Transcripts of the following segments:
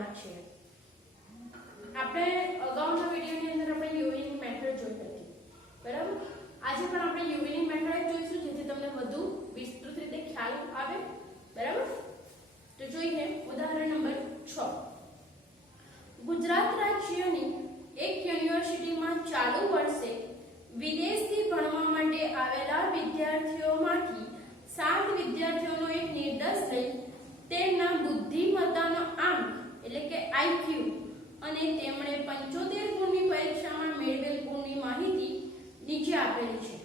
કરવાના છે। આપણે અગાઉના વિડિયોની અંદર આપણે યુવીની મેથડ જોઈ હતી, બરાબર। આજે પણ આપણે યુવીની મેથડ જોઈશું જેથી તમને વધુ વિસ્તૃત રીતે ખ્યાલ આવે, બરાબર। તો જોઈએ ઉદાહરણ નંબર 6। ગુજરાત રાજ્યની એક યુનિવર્સિટીમાં ચાલુ વર્ષે વિદેશથી ભણવા માટે આવેલા વિદ્યાર્થીઓમાંથી 60 વિદ્યાર્થીઓનો એક નિર્દેશ લઈ તેમના બુદ્ધિમત્તાનો આંક એટલે કે આઈક્યુ અને તેમણે 75 ગુણની પરીક્ષામાં મેળવેલ ગુણની માહિતી નીચે આપેલી છે।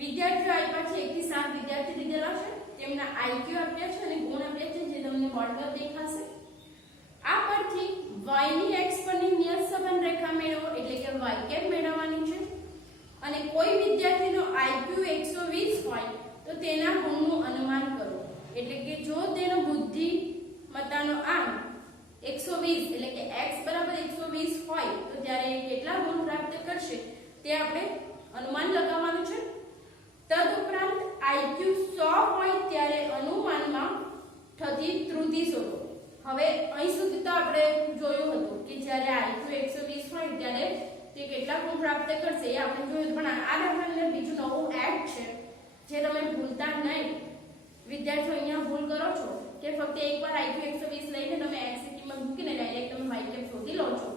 વિદ્યાર્થીઓ આપ્યા છે, 1 થી 7 વિદ્યાર્થી દીધેલા છે, તેમના આઈક્યુ આપ્યા છે અને ગુણ આપ્યા છે જે તમને બોર્ડ પર દેખાશે। આ પરથી y ની x પરની નિયત સંબંધ રેખા મેળવો એટલે કે y કેપ મેળવવાની છે અને કોઈ વિદ્યાર્થીનો આઈક્યુ 120 હોય તો તેના ગુણનું અનુમાન કરો એટલે કે જો તેનો બુદ્ધિમત્તાનો આંક 120 એટલે કે x બરાબર 120 હોય તો ત્યારે કેટલા ગુણ પ્રાપ્ત કરશે તે આપણે અનુમાન લગાવવાનું છે। તદુપરાંત આઈક્યુ 100 હોય ત્યારે અનુમાનમાં થતી ત્રુટિ શોધો। હવે અહીં સુધી તો આપણે જોયું હતું કે જ્યારે આઈક્યુ 120 હોય ત્યારે તે કેટલા ગુણ પ્રાપ્ત કરશે એ આપણે જોયું, પણ આ દાખલાની અંદર બીજું નવું એડ છે જે તમે ભૂલતા નહીં। વિદ્યાર્થીઓ અહીંયા ભૂલ કરો છો કે ફક્ત એકવાર આઈક્યુ 120 લઈને તમે x ની કિંમત મૂકીને ડાયરેક્ટ તમે y કેપ શોધી લો છો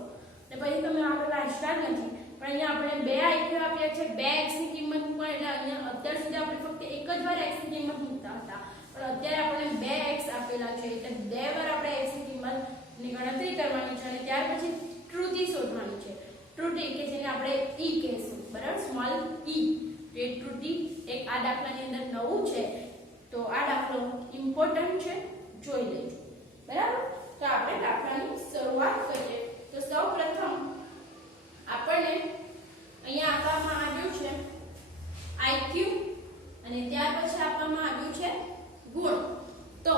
અને પછી તમે આગળ વાંચતા જ નથી। પણ અહીંયા આપણે બે આઈક્યુ આપ્યા છે, બે x ની કિંમત મૂકવા એટલે અહીંયા અત્યાર સુધી આપણે ફક્ત એક જ વાર x ની કિંમત મૂકતા હતા, પણ અત્યારે આપણે બે x આપેલા છે એટલે બે વાર આપણે x ની કિંમતની ગણતરી કરવાની છે અને ત્યાર પછી ત્રુટિ શોધવાની છે। ત્રુટિ કે જેને આપણે e કહીશું, બરાબર, સ્મોલ e। એ ત્રુટિ એક આ દાખલાની અંદર નવું છે તો આ દાખલો ઇમ્પોર્ટન્ટ છે, જોઈ લેજો, બરાબર। તો આપણે દાખલાની શરૂઆત કરીએ। તો સૌપ્રથમ આપણને અહીંયા આપવામાં આવ્યું છે આઈક્યુ અને ત્યાર પછી આપવામાં આવ્યું છે ગુણ। તો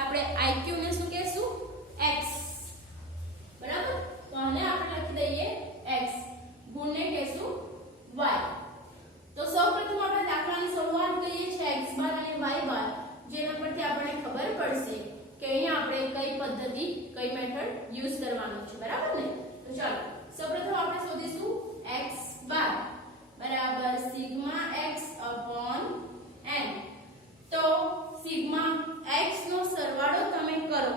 આપણે આઈક્યુ ને શું કહેશું? x, બરાબર। તો આને આપણે લખી દઈએ x, ગુણને કહેશું y। તો સૌપ્રથમ આપણે દાખલાની શરૂઆત કરીએ છીએ x બાર અને y બાર, જેના પરથી આપણને ખબર પડશે કે અહીંયા આપણે કઈ પદ્ધતિ કઈ મેથડ યુઝ કરવાનો છે, બરાબર ને। તો ચાલો સૌપ્રથમ આપણે શોધીશું x બાર બરાબર સિગ્મા x upon n। તો સિગ્મા x નો સરવાળો તમે કરો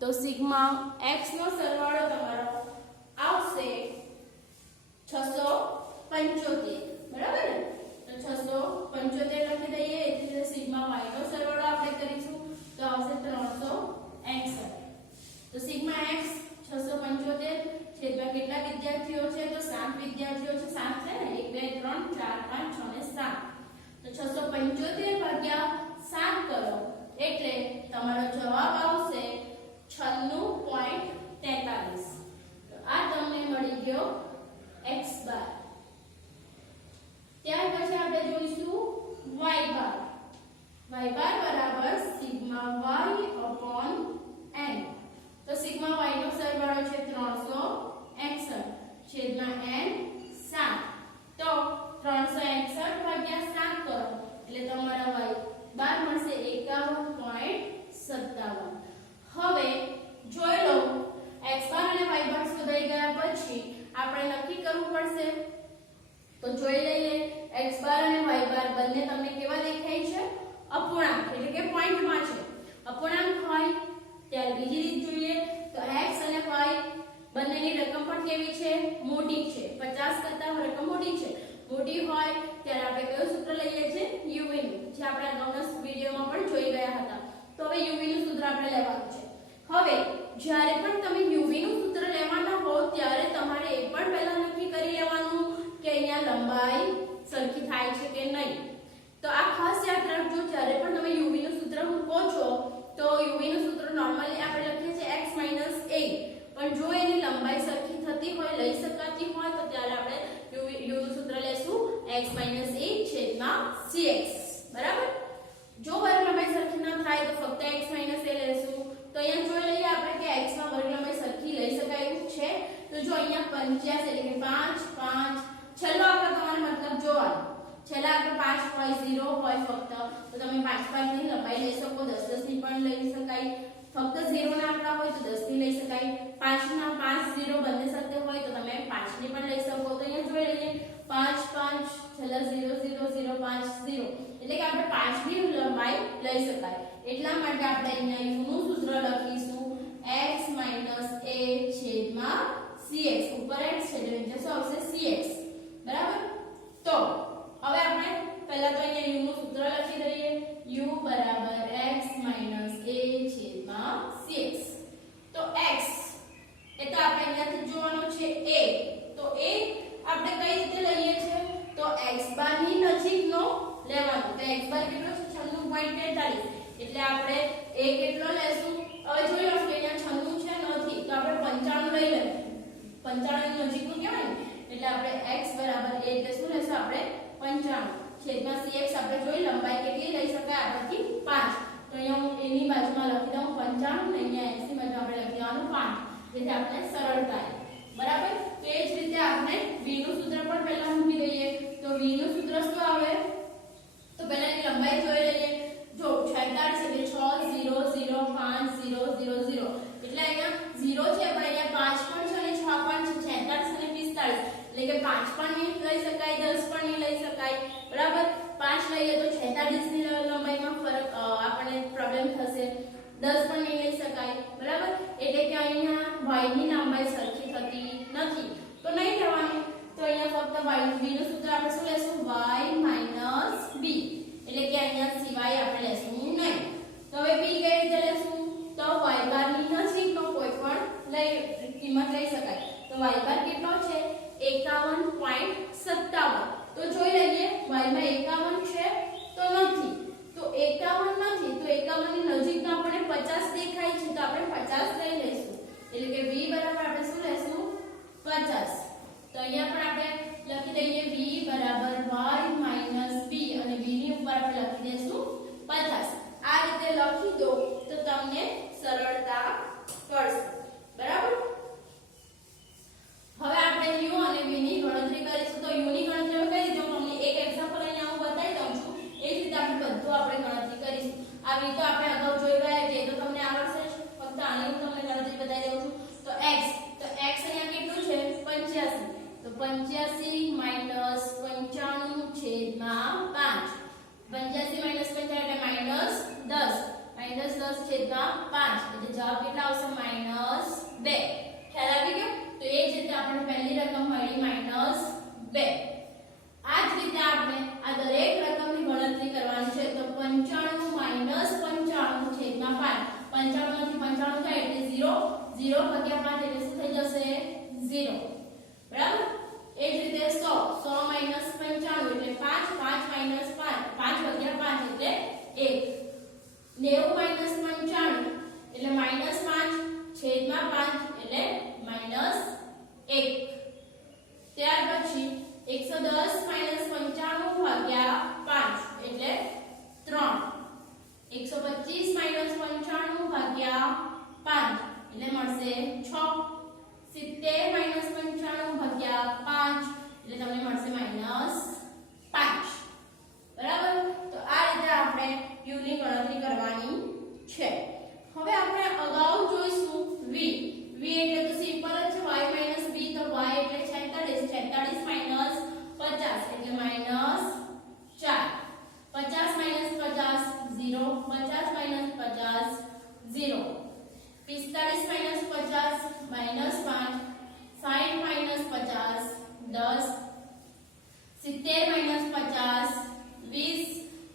તો સિગ્મા x નો સરવાળો તમારો આવશે 675, બરાબર ને। તો 675 લખી દઈએ। એટલે સિગ્મા y નો સરવાળો આપણે કરીશું તો આવશે 361। તો સિગ્મા x 675 છેદમાં કેટલા વિદ્યાર્થીઓ છે? તો 7 વિદ્યાર્થીઓ છે, 7 છે ને, 1 2 3 4 5 6 ને 7। તો 675 ભાગ્યા 7 કરો એટલે તમારો જવાબ આવશે 96.43। તો આ તમને મળી ગયો x બાર। ત્યાર પછી આપણે જોઈશું y બાર। y બાર બરાબર સિગ્મા y upon n। તો સિગ્મા y નો સરવાળો છે 361 છેદમાં n 7। તો 361 ભાગ્યા 7 કરો એટલે તમારા y બાર મળશે 51.57। હવે જોઈ લો x બાર અને y બાર શોધાઈ ગયા પછી આપણે નક્કી કરવું પડશે। તો જોઈ લઈએ x બાર અને y બાર બંને તમને કેવા દેખાય છે? અપૂર્ણાંક એટલે કે પોઈન્ટમાં છે। અપૂર્ણાંક હોય ત્યારે બીજી રીત જોઈએ તો x અને y બંનેની રકમ પણ કેવી છે? મોટી છે। 50 કરતા રકમ મોટી છે, મોટી હોય ત્યારે આપણે કયું સૂત્ર લઈએ છીએ? u v નું, જે આપણે અગાઉના વિડિયોમાં પણ જોઈ ગયા હતા। તો હવે u v નું સૂત્ર આપણે લેવાનું છે। હવે જ્યારે પણ તમે u v નું સૂત્ર લેવાના હો ત્યારે તમારે એ પણ પહેલા નક્કી કરી લેવાનું કે અહીંયા લંબાઈ સરખી થાય છે કે નહીં। તો આ ખાસ યાદ રાખજો, જ્યારે પણ તમે u v નું સૂત્ર મૂકો છો તો u v નું સૂત્ર નોર્મલી આપણે લખીએ છીએ x - a, પણ જો એની લંબાઈ સરખી થતી હોય, લઈ શકાતી હોય તો ત્યારે આપણે u નું સૂત્ર લેશું x - a છેદમાં cx, બરાબર। જો વર્ગ લંબાઈ સરખી ન થાય તો ફક્ત x - a લેશું। તો અહીંયા જોઈ લઈએ આપણે કે x માં વર્ગ લંબાઈ સરખી લઈ શકાય એવું છે। તો જો અહીંયા 85 એટલે કે 5 5 છેલ્લો આંકડો તમારે મતલબ જોવાનો, છેલ્લા આંકડો 5 હોય 0 હોય ફક્ત તો તમે 5 5 ની લંબાઈ લઈ શકો, 10 10 ની પણ લઈ શકાય। ફક્ત 0 ના આંકડા હોય તો 10 ની લઈ શકાય, 5 ના 5 0 બંને સાથે હોય તો તમે 5 ની પણ લઈ શકો. તો અહીંયા જોઈ લઈએ 5 5 છેલ્લા 0 0 0 5 0 એટલે કે આપણે 5 ની લંબાઈ લઈ શકાય. એટલા માટે આપણે અહીંયા u નું સૂત્ર લખીશું x - a છેદમાં cx. ઉપર x છે એટલે નીચે શું આવશે cx. બરાબર. તો હવે આપણે પહેલા તો અહીંયા u નું સૂત્ર લખી દઈએ u બરાબર x - a છેદમાં cx. તો x એ તો આપણે અહીંયાથી જોવાનું છે a. તો a આપણે કઈ રીતે લઈએ છે તો x બાર ની નજીકનો લેવાનો. તો x બાર કેટલો છે 96.43 એટલે આપણે a કેટલો લેશું. હવે જોઈ લો કે અહીંયા 96 છે નથી તો આપણે 95 લઈ લઈએ. 95 ની નજીકનું કહેવાય ને એટલે આપણે x બરાબર a એટલે શું લેશું આપણે 95 છેદમાં cx. આપણે જોઈ લંબાઈ કેટલી લઈ શકાય આપણાથી 5. તો અહીંયા હું a ની બાજુમાં લખી દઉં 95 ને અહીંયા x ની બાજુમાં આપણે લખી દેવાનું 5 જેથી આપણે સરળ થાય. બરાબર. તો એ જ રીતે આપણે v નું સૂત્ર પણ પહેલા મૂકી દઈએ. તો v નું સૂત્ર શું આવે તો પહેલા એની લંબાઈ જોઈ લઈએ. જો 46 એટલે 6 0 0 5 0 0 0 એટલે અહીંયા 0 છે પણ અહીંયા 5 પણ છે અને 6 પણ છે. 46 અને 45 એટલે કે 5 પણ નહીં લઈ શકાય 10 પણ નહીં લઈ શકાય. બરાબર. 5 લઈએ તો 46 ની લંબાઈમાં ફરક આપણને પ્રોબ્લેમ થશે. 10 પણ નહીં લઈ શકાય. બરાબર. એટલે કે અહીંયા y ની લંબાઈ સરખી થતી નથી તો નહીં લેવાની. તો અહીંયા ફક્ત y નું સૂત્ર આપણે શું લેશું y - b એટલે કે અહીંયા સિવાય આપણે લેશું નહીં. તો હવે b કઈ રીતે લેશું તો y બાર ની નજીકનો કોઈ પણ કિંમત લઈ શકાય. તો y બાર કેટલો છે 51.57. તો જોઈ લઈએ y માં 51 છે તો નથી. તો 51 નથી તો 51 ની નજીકનો આપણે 50 દેખાય છે તો આપણે 50 લઈ લઈશું. એટલે કે v બરાબર આપણે શું લેશું 50. તો અહીંયા પણ આપણે લખી દઈએ v બરાબર y - b અને b ની ઉપર આપણે લખી દઈશું 50. આ રીતે લખી દો તો તમને સરળતા પડશે. બરાબર. હવે આપણે u અને v ની ગણતરી કરીશું. તો u ની ગણતરી કઈ રીતે હું તમને એક એક્ઝામ્પલ અહીંયા હું બતાવી દઉં છું. એ જ રીતે આપણે બધું આપણે ગણતરી કરીશું. આ v તો આપણે અગાઉ જોઈ ગયા છે તો તમને આવડશે જ. ફક્ત આની હું તમને ગણતરી બતાવી દઉં છું. તો x અહીંયા કેટલું છે 85. તો 85 - 95 છેદમાં 5. 85 - 95 એટલે -10 છેદમાં 5 એટલે જવાબ કેટલા આવશે -2. ખ્યાલ આવી ગયો. તો એ જ રીતે આપણે પહેલી રકમ મળી -2. આ જ રીતે આપણે આ દરેક રકમની ગણતરી કરવાની છે. તો 95 - 95 છેદમાં 5. 95 માંથી 95 જાય એટલે 0 0 ભાગ્યા 5 એટલે શું થઈ જશે 0. બરાબર. એ જ રીતે 100 100 - 95 એટલે 5 5 - 5 5 ભાગ્યા 5 એટલે 1. 90 - 95 એટલે -5 છેદમાં 5 એટલે -1. ત્યાર પછી 110 - 95 ભાગ્યા 5 એટલે 3. 125 - 95 ભાગ્યા 5 એટલે મળશે 6. 70 - 95 ભાગ્યા 5 એટલે તમને મળશે -5. બરાબર. તો આ રીતે આપણે u ની ગણતરી કરવાની છે. હવે આપણે અગાઉ જોઈશું v એટલે તો સિમ્પલ જ છે y - b. તો y એટલે 46 46 - 50 એટલે -4. 50 - 50 0 50 - 50 0. 45 - 50 -5 60 - 50 10 70 - 50 20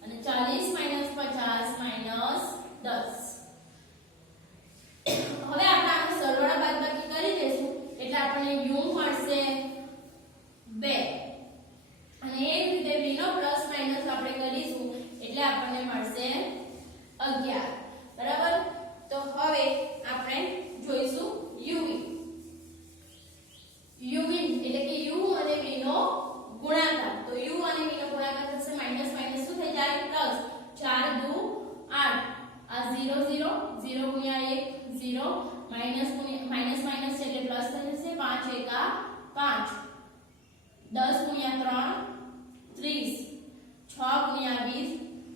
અને 40 - 50 -10. હવે આપણે આનો સરવાળા બાદબાકી કરી દઈશું એટલે આપણને u મળશે 2 અને એ જ રીતે v નો પ્લસ માઈનસ આપણે કરીશું એટલે આપણને મળશે 11. બરાબર. તો હવે આપણે જોઈશું uv એટલે કે u અને v નો ગુણાકાર. તો u અને v નો ગુણાકાર થશે માઈનસ માઈનસ શું થઈ જાય પ્લસ. 4 દુ 8 આ 0 0 0 ગુણ્યા 1 0 માઈનસ માઈનસ છે એટલે પ્લસ થઈ જશે. 5 એકા 5 10 ગુણ્યા 3 30 6 ગુણ્યા 20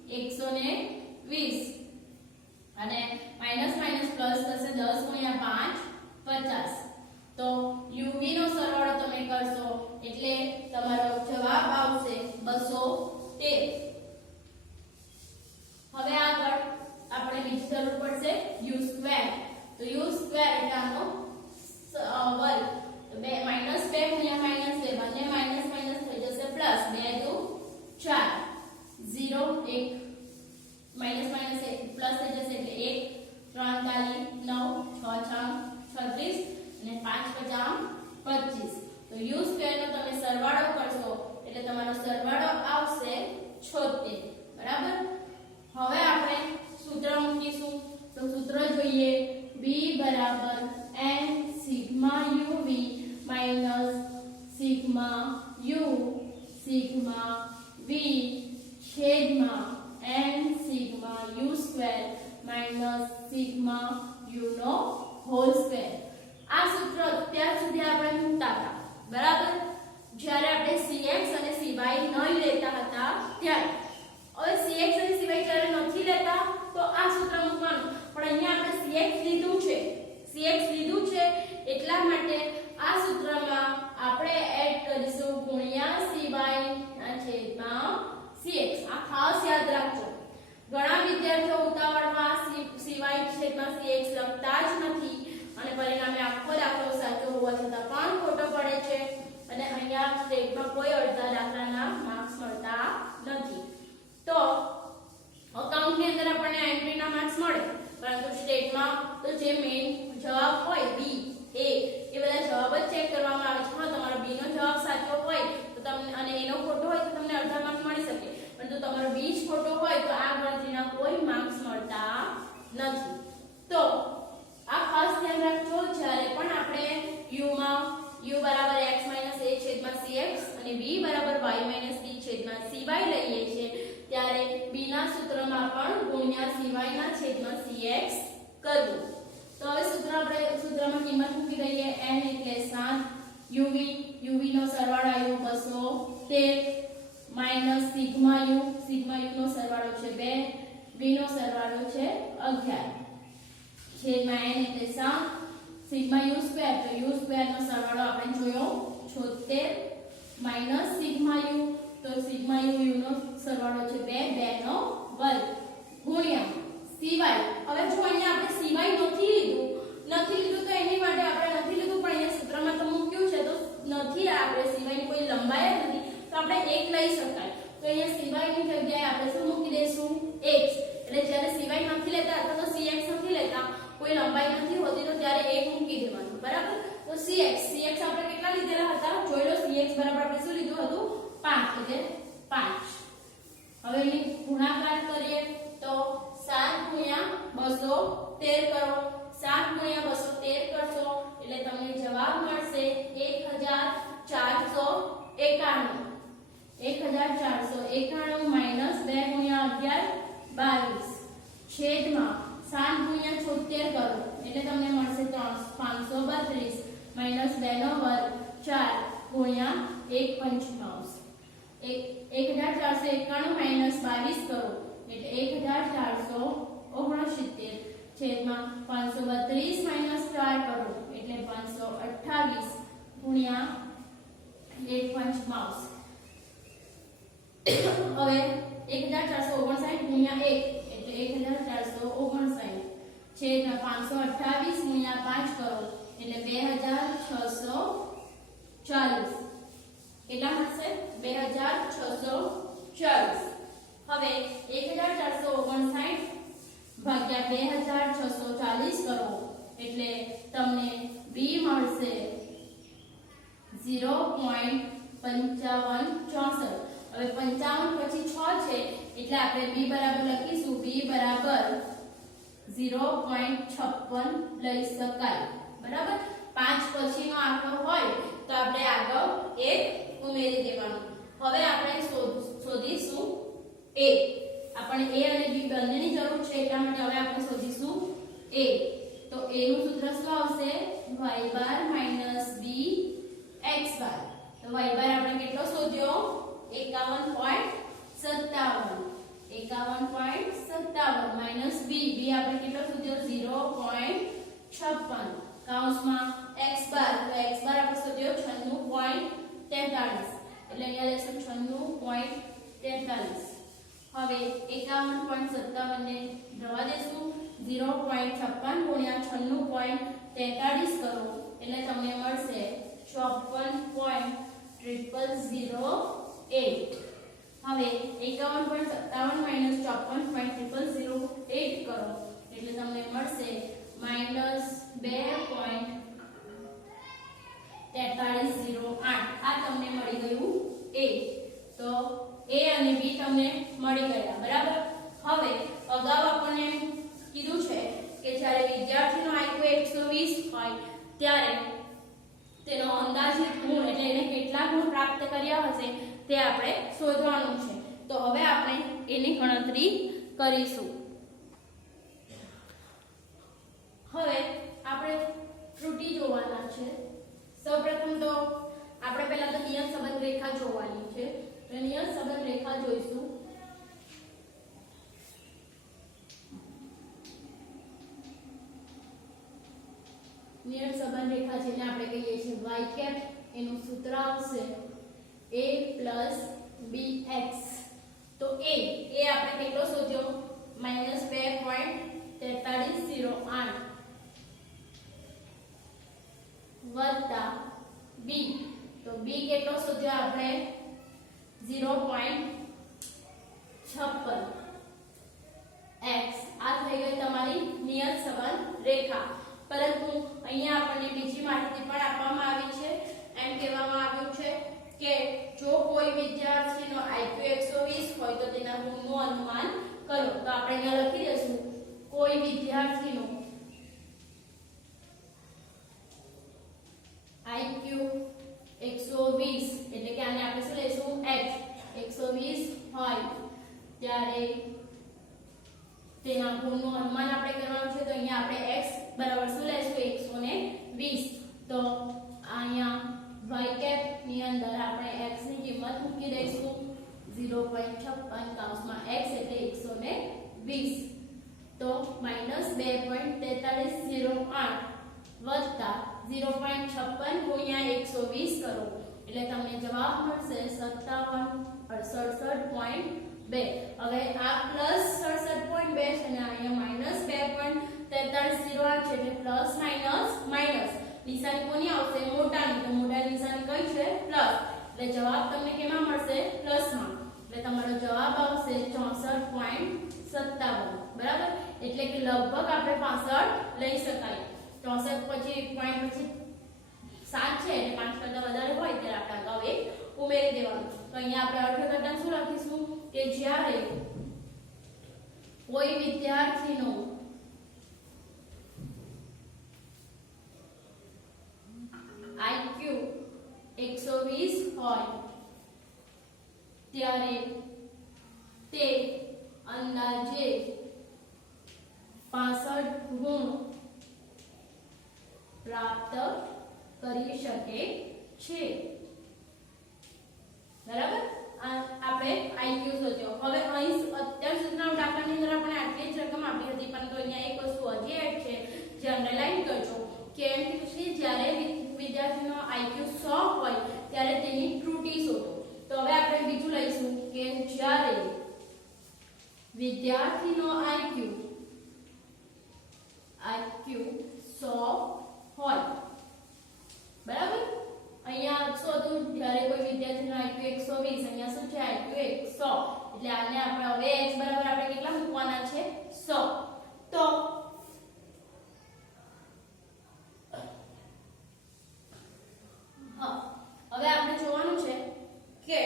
120 અને માઈનસ માઈનસ 213. હવે આગળ આપણે બીજી જરૂર પડશે u સ્ક્વેર. તો u સ્ક્વેર એટલે આનો વર્ગ. તો -2 ગુણ્યા -2 બંને માઈનસ માઈનસ થઈ જશે પ્લસ. 2 દુ 4 0 1 માઈનસ માઈનસ પ્લસ થઈ જશે એટલે 1 3 તાલી 9 6 છામ 36 અને 5 પચામ 25. તો u સ્ક્વેર નો તમે સરવાળો કરશો એટલે તમારો સરવાળો આવશે 76. બરાબર. હવે આપણે સૂત્ર મૂકીશું. તો સૂત્ર જોઈએ b બરાબર n sigma uv minus sigma u sigma v છેદમાં n sigma u square minus sigma u નો હોલ સ્ક્વેર. આ સૂત્ર અત્યાર સુધી આપણે મૂકતા હતા. બરાબર. જ્યારે આપણે cx અને cy નહીં લેતા હતા ત્યારે. હવે cx અને cy જ્યારે નથી લેતા તો આ સૂત્ર મૂકવાનું. પણ અહીંયા આપણે cx લીધું છે. cx લીધું છે એટલા માટે આ સૂત્રમાં આપણે એડ કરીશું ગુણ્યા cy ના છેદમાં cx. આ ખાસ યાદ રાખજો. ઘણા વિદ્યાર્થીઓ ઉતાવળમાં cy છેદમાં cx લખતા જ નથી અને પરિણામે આખો દાખલો સાચો હોવા છતાં પણ ખોટો પડે છે અને અહીંયા સ્ટેટમાં કોઈ અડધા દાખલાના માર્ક્સ મળતા નથી. તો અકાઉન્ટની અંદર આપણને એન્ટ્રીના માર્ક્સ મળે પરંતુ સ્ટેટમાં તો જે મેઇન જવાબ હોય b a એ બધા જવાબ જ ચેક કરવામાં આવે છે. હા, તમારો b નો જવાબ સાચો હોય તો તમને અને એનો ખોટો હોય તો તમને અડધા માર્ક્સ મળી શકે. પરંતુ તમારો b જ ખોટો હોય તો આ ગણતરીના કોઈ માર્ક્સ મળતા નથી. તો આ ખાસ ધ્યાન રાખજો. જ્યારે પણ આપણે u માં u બરાબર x a છેદમાં cx અને b બરાબર y b છેદમાં cy લઈએ છીએ ત્યારે b ના સૂત્રમાં પણ ગુણ્યા cy ના છેદમાં cx કરવું. તો હવે સૂત્રમાં કિંમત મૂકી દઈએ. n એટલે 7 uv નો સરવાળો આવ્યો 213 માઈનસ સિગ્મા u નો સરવાળો છે 2 v નો સરવાળો છે 11 છેદમાં n એટલે 7 સિગ્મા u સ્ક્વેર. તો u સ્ક્વેર નો સરવાળો આપણે જોયો 76 માઈનસ સિગ્મા u. તો સિગ્મા u નો સરવાળો છે 2 નો વર્ગ ગુણ્યા cy. હવે જો અહીંયા આપણે cy નથી લીધું તો એની માટે આપણે નથી લીધું પણ અહીંયા સૂત્રમાં તો મૂક્યું છે તો નથી આપણે cy ની કોઈ લંબાઈ જ નથી તો આપણે 1 લઈ શકાય. તો અહીંયા cy ની જગ્યાએ આપણે શું મૂકી દઈશું x. એટલે જ્યારે cy નથી લેતા અથવા તો cx નથી લેતા કોઈ લંબાઈ નથી હોતી તો ત્યારે 1 મૂકી દેવાનું. બરાબર. તો cx આપણે કેટલા લીધેલા હતા જોઈ લો. cx બરાબર આપણે શું લીધું હતું 5 એટલે 5. હવે એની ગુણાકાર કરીએ તો 7 ગુણ્યા 213 કરો. 7 ગુણ્યા 213 કરશો એટલે તમને જવાબ મળશે 1491. 1491 માઈનસ 2 ગુણ્યા 11 22 છેદમાં 7 ગુણ્યા 76 કરો એટલે તમને મળશે 532 માઈનસ 2 નો વર્ગ 4 ગુણ્યા 1 1491 માઈનસ 22 કરો એટલે 1469 છેદમાં 532 માઈનસ 4 કરો એટલે 528 ગુણ્યા 1 હવે 1459 ગુણ્યા 1 એટલે 1459 છેદમાં 528 ગુણ્યા 5 કરો એટલે 2640. કેટલા મળશે 2640. હવે 1459 ભાગ્યા 2640 કરો એટલે તમને b મળશે 0.5564. હવે 55 પછી 6 છે એટલે આપણે b બરાબર લખીશું b બરાબર 0.56 લઈ શકાય. બરાબર. 5 પછીનો આંકડો હોય તો આપણે આગળ 1 ઉમેરી દેવાનું. હવે આપણે શોધીશું a. આપણે a અને b બંનેની જરૂર છે એટલા માટે હવે આપણે શોધીશું a. તો a નું સૂત્ર શું આવશે y બાર - b x બાર. તો y બાર આપણે કેટલો શોધ્યો 51.57. 51.57 માઈનસ b આપણે કેટલો શોધ્યો 0.56 કૌંસમાં x બાર. તો x બાર આપણે શોધ્યો 96.43 એટલે અહીંયા લેશું 96.43 96.43. હવે 51.57 ને જવા દેશું. 0.56 ગુણ્યા 96.43 કરો એટલે તમને મળશે 54.0008. હવે 51.57 માઈનસ 54.0008 કરો એટલે તમને મળશે -2.4308. આ તમને મળી ગયું a. તો a અને b તમને મળી ગયા, બરાબર. હવે અગાઉ આપણને કીધું છે કે જ્યારે વિદ્યાર્થીનો IQ 120 હોય ત્યારે તેનો અંદાજિત ગુણ એટલે એને કેટલા ગુણ પ્રાપ્ત કર્યા હશે તે આપણે શોધવાનું છે. તો હવે આપણે એની ગણતરી કરીશું. હવે આપણે ત્રુટિ જોવાના છે. સૌપ્રથમ તો આપણે પહેલા તો નિયત સંબંધ રેખા જોવાની છે. તો નિયત સંબંધ રેખા જોઈશું. નિયત સંબંધ રેખા જેને આપણે કહીએ છીએ y કેપ, એનું સૂત્ર આવશે a + bx. તો a આપણે કેટલો શોધ્યો? -2.4308 વત્તા b. તો b કેટલો શોધ્યો આપણે? 0.56 x. આ થઈ ગઈ તમારી નિયત સંબંધ રેખા. પરંતુ અહીંયા આપણને બીજી માહિતી પણ આપવામાં આવી છે. એમ કહેવામાં આવ્યું છે કે જો કોઈ વિદ્યાર્થીનો IQ 120 હોય તો તેના ગુણનું અનુમાન કરો. તો આપણે અહીંયા લખી દઈશું કોઈ વિદ્યાર્થીનો IQ 120 એટલે કે આને આપણે શું લઈશું? x. 120 હોય ત્યારે તેના ગુણનું અનુમાન આપણે કરવાનું છે. તો અહીંયા આપણે x બરાબર શું લઈશું? 120. તો અહીંયા y કેપ ની અંદર આપણે x ની કિંમત મૂકી દઈશું 0.56 કૌંસમાં x એટલે 120. તો -2.4308 વત્તા 0.56 ગુણ્યા 120 કરો એટલે તમને જવાબ મળશે 57.68.2. હવે આ +67.2 છે અને અહીંયા -2.4308 છે એટલે પ્લસ માઈનસ નિશાની કોની આવશે? મોટાની. તો મોટાની નિશાની કઈ છે? પ્લસ. એટલે જવાબ તમને કેમાં મળશે? પ્લસમાં. એટલે તમારો જવાબ આવશે 64.57. બરાબર. એટલે કે લગભગ આપણે 65 લઈ શકાય. 64 પછી પોઈન્ટ પછી 7 છે એટલે 5 કરતા વધારે હોય ત્યારે આપણે અગાઉ એક ઉમેરી દેવાનું. તો અહીંયા આપણે અર્થઘટન શું લખીશું કે જ્યારે કોઈ વિદ્યાર્થીનો IQ 120 હોય ત્યારે તે અંદાજે 65 ગુણ પ્રાપ્ત કરી શકે છે. બરાબર. આપણે IQ શોધ્યો. હવે અહીં અત્યાર સુધીના દાખલાની અંદર આપણે આટલી જ રકમ આપી હતી, પરંતુ અહીંયા એક વસ્તુ હજી એડ છે જે અંડરલાઈન કરજો કે એમ કે જ્યારે વિદ્યાર્થીનો IQ 100 હોય ત્યારે તેની ત્રુટિ શોધો. તો હવે આપણે બીજું લઈશું કે જ્યારે વિદ્યાર્થીનો IQ 100 હોય. બરાબર. અહીંયા શોધું જ્યારે કોઈ વિદ્યાર્થીનો IQ 120. અહીંયા શું છે? IQ 100. એટલે આને આપણે હવે x બરાબર આપણે કેટલા મૂકવાના છે? 100. તો હવે આપણે જોવાનું છે કે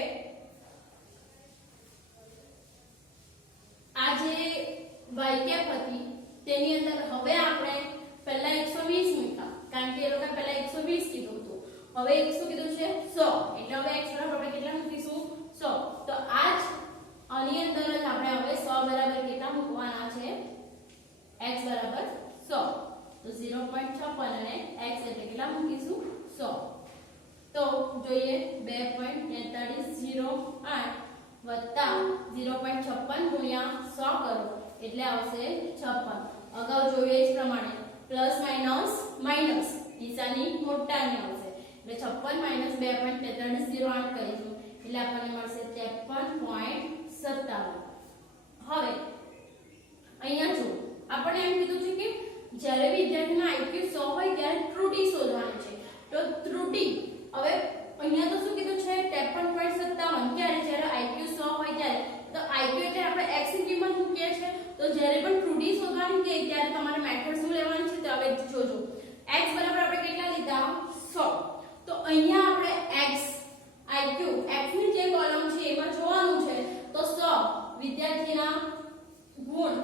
આ જે y કેપ હતી તેની અંદર હવે આપણે પહેલા 120 મૂક્યા કારણ કે એ લોકો પહેલા 120 કીધું હતું. હવે શું કીધું છે? 100. એટલે હવે x બરાબર આપણે કેટલા મૂકીશું? 100. તો આ જ આની અંદર જ આપણે હવે 100 બરાબર કેટલા મૂકવાના છે? x બરાબર 100. તો 0.56 અને x એટલે કેટલા મૂકીશું? 100. તો જોઈએ 2.4308 વત્તા 0.56 ગુણ્યા 100 કરો એટલે આવશે 56. અગાઉ જોઈએ જ પ્રમાણે પ્લસ નિશાની મોટાની આવશે એટલે 56 2.4308 કરીશું એટલે એટલે આપણને મળશે 53.57. હવે અહીંયા જો આપણે એમ કીધું છે કે જ્યારે વિદ્યાર્થીનો આઈક્યુ 100 હોય ત્યારે ત્રુટિ શોધવાની છે. તો ત્રુટિ હવે અહીંયા તો શું કીધું છે 53.57 ક્યારે જ્યારે આઈક્યુ 100 હોય ત્યારે. તો આઈક્યુ એટલે આપણે x ની કિંમત મૂકીએ છે. તો જ્યારે પણ ત્રુટિ શોધવાની કે ત્યારે તમારે મેથડ શું લેવાની છે તો હવે જોજો. x બરાબર આપણે કેટલા લીધા 100. તો અહીંયા આપણે x આઈક્યુ x ની જે કોલમ છે એમાં જોવાનું છે. તો 100 વિદ્યાર્થીના ગુણ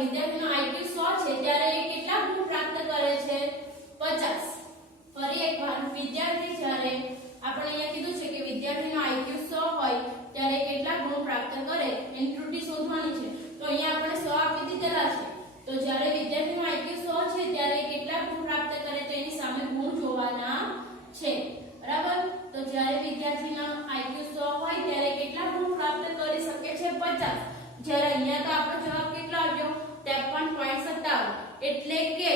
વિદ્યાર્થીનો આઈક્યુ 100 છે ત્યારે એ કેટલા ગુણ પ્રાપ્ત કરે છે 50. ફરી એકવાર વિદ્યાર્થી જ્યારે આપણે અહીંયા કીધું છે કે વિદ્યાર્થીનો આઈક્યુ 100 હોય ત્યારે કેટલા ગુણ પ્રાપ્ત કરે એની ત્રુટિ શોધવાની છે. તો અહીંયા આપણે 100 આપી દીધેલા છે. તો જ્યારે વિદ્યાર્થીનો આઈક્યુ 100 છે ત્યારે કેટલા ગુણ પ્રાપ્ત કરે તો એની સામે ગુણ જોવાના છે. બરાબર. તો જ્યારે વિદ્યાર્થીનો આઈક્યુ 100 હોય ત્યારે કેટલા ગુણ પ્રાપ્ત કરી શકે છે 50. જ્યારે અહીંયા તો આપણો જવાબ કેટલો આવ્યો 53.57. એટલે કે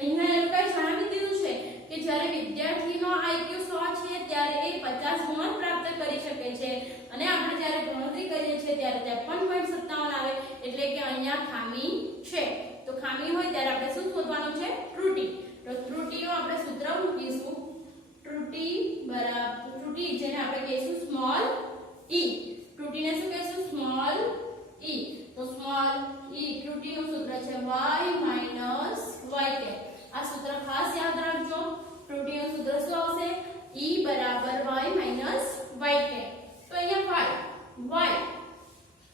અહીંયા એ લોકોએ જણાવી દીધું છે કે જ્યારે વિદ્યાર્થીનો આઈક્યુ 100 છે ત્યારે એ 50 ગુણ પ્રાપ્ત કરી શકે છે અને આપણે જ્યારે ગણતરી કરીએ છીએ ત્યારે 53.57 આવે. એટલે કે અહીંયા ખામી છે. તો ખામી હોય ત્યારે આપણે શું શોધવાનું છે ત્રુટિ. તો ત્રુટિનો આપણે સૂત્ર મૂકીશું. ત્રુટિ જેને આપણે કહીશું સ્મોલ e. ત્રુટિને શું કહીશું સ્મોલ e. તો સ્મોલ e ત્રુટિનું સૂત્ર છે y - y. આ સૂત્ર ખાસ યાદ રાખજો. ત્રુટિનું સૂત્ર શું આવશે e બરાબર y - y. તો અહીંયા y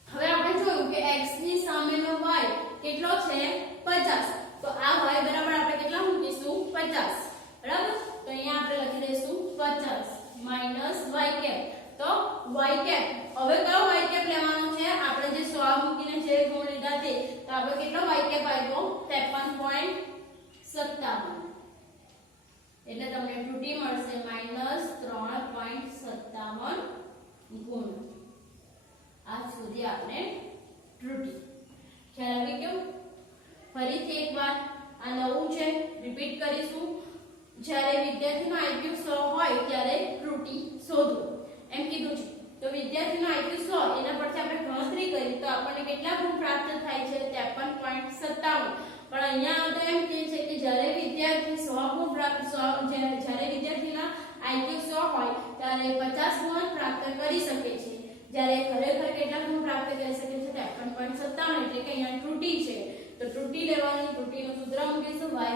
હવે આપણે જોયું કે x ની સામેનો y કેટલો છે 50. તો આ y બરાબર આપણે કેટલા મૂકીશું 50. બરાબર. તો અહીંયા આપણે લખી દઈશું 50 - y. તો y હવે કયો y લેવાનો છે આપણે જે 100 મૂકીને જે ગુણ લીધા તે. તો આપણે કેટલો y આવ્યો 53.57. એટલે તમને ત્રુટિ મળશે -3.57 ગુણ. આ સુધી આપણે ત્રુટિ ખ્યાલ આવી ગયો. ફરીથી એકવાર આ નવું છે રિપીટ કરીશું. જ્યારે વિદ્યાર્થીનો આઈક્યુ 100 હોય ત્યારે ત્રુટિ શોધો એમ કીધું છે. તો વિદ્યાર્થીનો આઈક્યુ 100 એના પરથી આપણે ગણતરી કરી તો આપણને કેટલા ગુણ પ્રાપ્ત થાય છે 53.57. પણ અહીંયા તો એમ કહે છે કે જ્યારે વિદ્યાર્થી 100 ગુણ પ્રાપ્ત જ્યારે વિદ્યાર્થીના આઈક્યુ 100 હોય ત્યારે 50 ગુણ પ્રાપ્ત કરી શકે છે. જ્યારે ખરેખર કેટલા ગુણ પ્રાપ્ત કરી શકે છે 53.57. એટલે કે અહીંયા ત્રુટિ છે. તો ત્રુટિ લેવાની. ત્રુટિનું સૂત્ર મૂકીશું y